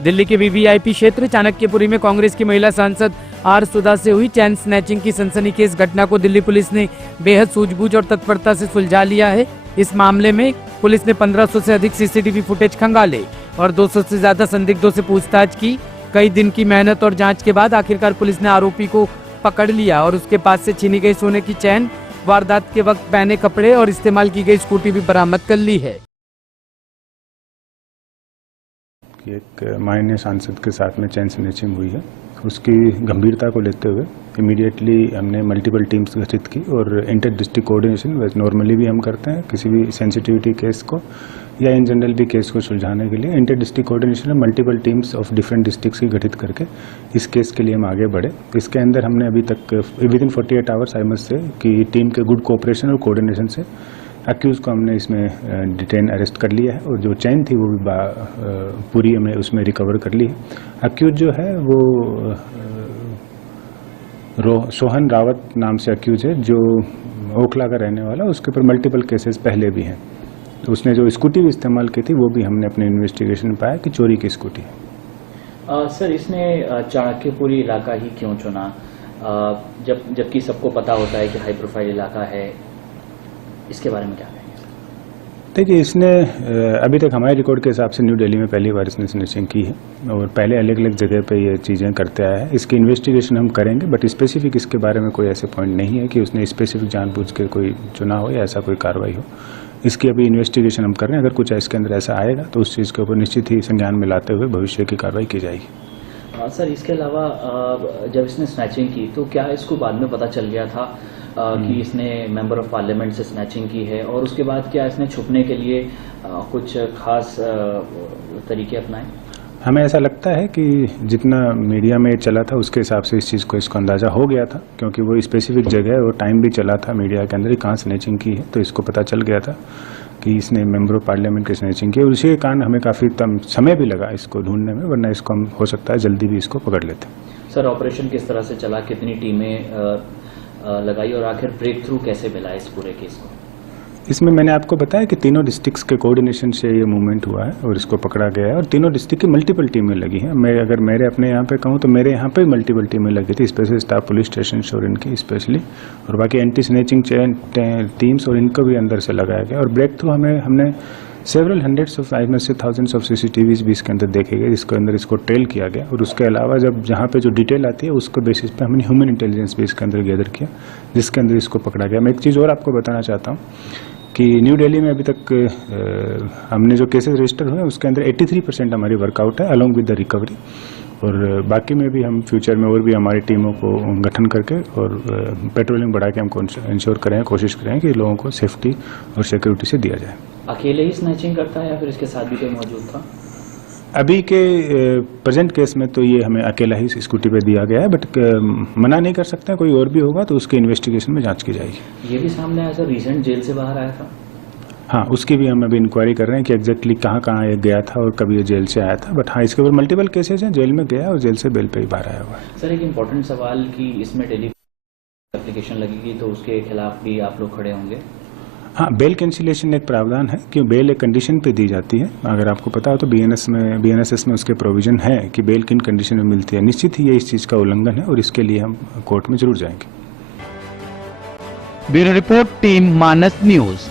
दिल्ली के वीवीआईपी क्षेत्र चाणक्यपुरी में कांग्रेस की महिला सांसद आर सुधा से हुई चैन स्नैचिंग की सनसनीखेज घटना को दिल्ली पुलिस ने बेहद सूझबूझ और तत्परता से सुलझा लिया है। इस मामले में पुलिस ने 1500 से अधिक सीसीटीवी फुटेज खंगाले और 200 से ज्यादा संदिग्धों से पूछताछ की। कई दिन की मेहनत और जांच के बाद आखिरकार पुलिस ने आरोपी को पकड़ लिया और उसके पास से छीनी गई सोने की चैन, वारदात के वक्त पहने कपड़े और इस्तेमाल की गई स्कूटी भी बरामद कर ली है। एक माननीय सांसद के साथ में चैन स्नैचिंग हुई है, उसकी गंभीरता को लेते हुए इमीडिएटली हमने मल्टीपल टीम्स गठित की और इंटर डिस्ट्रिक्ट कोऑर्डिनेशन वैसे नॉर्मली भी हम करते हैं किसी भी सेंसिटिविटी केस को या इन जनरल भी केस को सुलझाने के लिए इंटर डिस्ट्रिक्ट कोऑर्डिनेशन में multiple teams of different districts की गठित करके इस केस के लिए हम आगे बढ़े। इसके अंदर हमने अभी तक with in 48 hours I must say कि टीम के गुड कोऑपरेशन और कोऑर्डिनेशन से अक्यूज़ को हमने इसमें डिटेन अरेस्ट कर लिया है और जो चैन थी वो भी पूरी हमने उसमें रिकवर कर ली है। अक्यूज़ जो है वो सोहन रावत नाम से अक्यूज़ है जो ओखला का रहने वाला, उसके ऊपर मल्टीपल केसेस पहले भी हैं। तो उसने जो स्कूटी भी इस्तेमाल की थी वो भी हमने अपने इन्वेस्टिगेशन में पाया कि चोरी की स्कूटी है। सर, इसने चाणक्यपुरी इलाका ही क्यों चुना, जबकि सबको पता होता है कि हाई प्रोफाइल इलाका है, इसके बारे में क्या कहेंगे? देखिए, इसने अभी तक हमारे रिकॉर्ड के हिसाब से न्यू दिल्ली में पहली बार इसने स्नैचिंग की है और पहले अलग अलग जगह पे ये चीज़ें करते आया है। इसकी इन्वेस्टिगेशन हम करेंगे, बट स्पेसिफिक इसके बारे में कोई ऐसे पॉइंट नहीं है कि उसने स्पेसिफिक जानबूझ के कोई चुना हो या ऐसा कोई कार्रवाई हो। इसकी अभी इन्वेस्टिगेशन हम कर रहे हैं। अगर कुछ इसके अंदर ऐसा आएगा तो उस चीज़ के ऊपर निश्चित ही संज्ञान में लाते हुए भविष्य की कार्रवाई की जाएगी। सर, इसके अलावा जब इसने स्नैचिंग की तो क्या इसको बाद में पता चल गया था कि इसने मेंबर ऑफ पार्लियामेंट से स्नैचिंग की है, और उसके बाद क्या इसने छुपने के लिए कुछ खास तरीके अपनाए? हमें ऐसा लगता है कि जितना मीडिया में चला था उसके हिसाब से इस चीज़ को इसको अंदाज़ा हो गया था, क्योंकि वो स्पेसिफिक जगह और टाइम भी चला था मीडिया के अंदर ही कहाँ स्नैचिंग की है, तो इसको पता चल गया था कि इसने मेंबर ऑफ पार्लियामेंट की स्नैचिंग की और उसी के कारण हमें काफ़ी समय भी लगा इसको ढूंढने में, वरना इसको हम हो सकता है जल्दी भी इसको पकड़ लेते। सर, ऑपरेशन किस तरह से चला, कितनी टीमें लगाई और आखिर ब्रेक थ्रू कैसे मिला इस पूरे केस को? इसमें मैंने आपको बताया कि तीनों डिस्ट्रिक्ट्स के कोऑर्डिनेशन से ये मूवमेंट हुआ है और इसको पकड़ा गया है और तीनों डिस्ट्रिक्ट की मल्टीपल टीमें लगी हैं। मैं अगर मेरे अपने यहाँ पे कहूँ तो मेरे यहाँ पे मल्टीपल टीमें लगी थी, स्पेशल स्टाफ पुलिस स्टेशन और इनकी स्पेशली, और बाकी एंटी स्नैचिंग टीम्स और इनको भी अंदर से लगाया गया। और ब्रेक थ्रू हमने सेवरल हंड्रेड्स ऑफ आई में से थाउजेंड्स ऑफ सीसीटीवीज भी इसके अंदर देखे गए, जिसके अंदर इसको ट्रेल किया गया। और उसके अलावा जब जहाँ पे जो डिटेल आती है उसके बेसिस पे हमने ह्यूमन इंटेलिजेंस भी इसके अंदर गैदर किया, जिसके अंदर इसको पकड़ा गया। मैं एक चीज़ और आपको बताना चाहता हूँ कि न्यू दिल्ली में अभी तक हमने जो केसेस रजिस्टर हुए उसके अंदर 83% हमारी वर्कआउट है अलॉन्ग विद द रिकवरी, और बाकी में भी हम फ्यूचर में और भी हमारी टीमों को गठन करके और पेट्रोलिंग बढ़ा के हम इंश्योर करें, कोशिश करें कि लोगों को सेफ्टी और सिक्योरिटी से दिया जाए। अकेले ही स्नैचिंग करता है या फिर इसके साथ भी कोई मौजूद था? अभी के प्रेजेंट केस में तो ये हमें अकेला ही स्कूटी पे दिया गया है, बट मना नहीं कर सकता, कोई और भी होगा तो उसके इन्वेस्टिगेशन में जांच की जाएगी। ये भी सामने आया सर, रिसेंट जेल से बाहर आया था? हाँ, उसकी भी हम अभी इंक्वायरी कर रहे हैं कि एग्जैक्टली कहाँ ये गया था और कब ये जेल से आया था। बट हाँ, इसके ऊपर मल्टीपल केसेज हैं, जेल में गया और जेल से बेल पे ही बाहर आया हुआ है। सर, एक इम्पोर्टेंट सवाल कि इसमें डेली एप्लीकेशन लगेगी तो उसके खिलाफ भी आप लोग खड़े होंगे? हाँ, बेल कैंसिलेशन एक प्रावधान है कि बेल एक कंडीशन पे दी जाती है। अगर आपको पता हो तो BNSS में उसके प्रोविजन है कि बेल किन कंडीशन में मिलती है। निश्चित ही ये इस चीज़ का उल्लंघन है और इसके लिए हम कोर्ट में जरूर जाएंगे। ब्यूरो रिपोर्ट, टीम मानस न्यूज।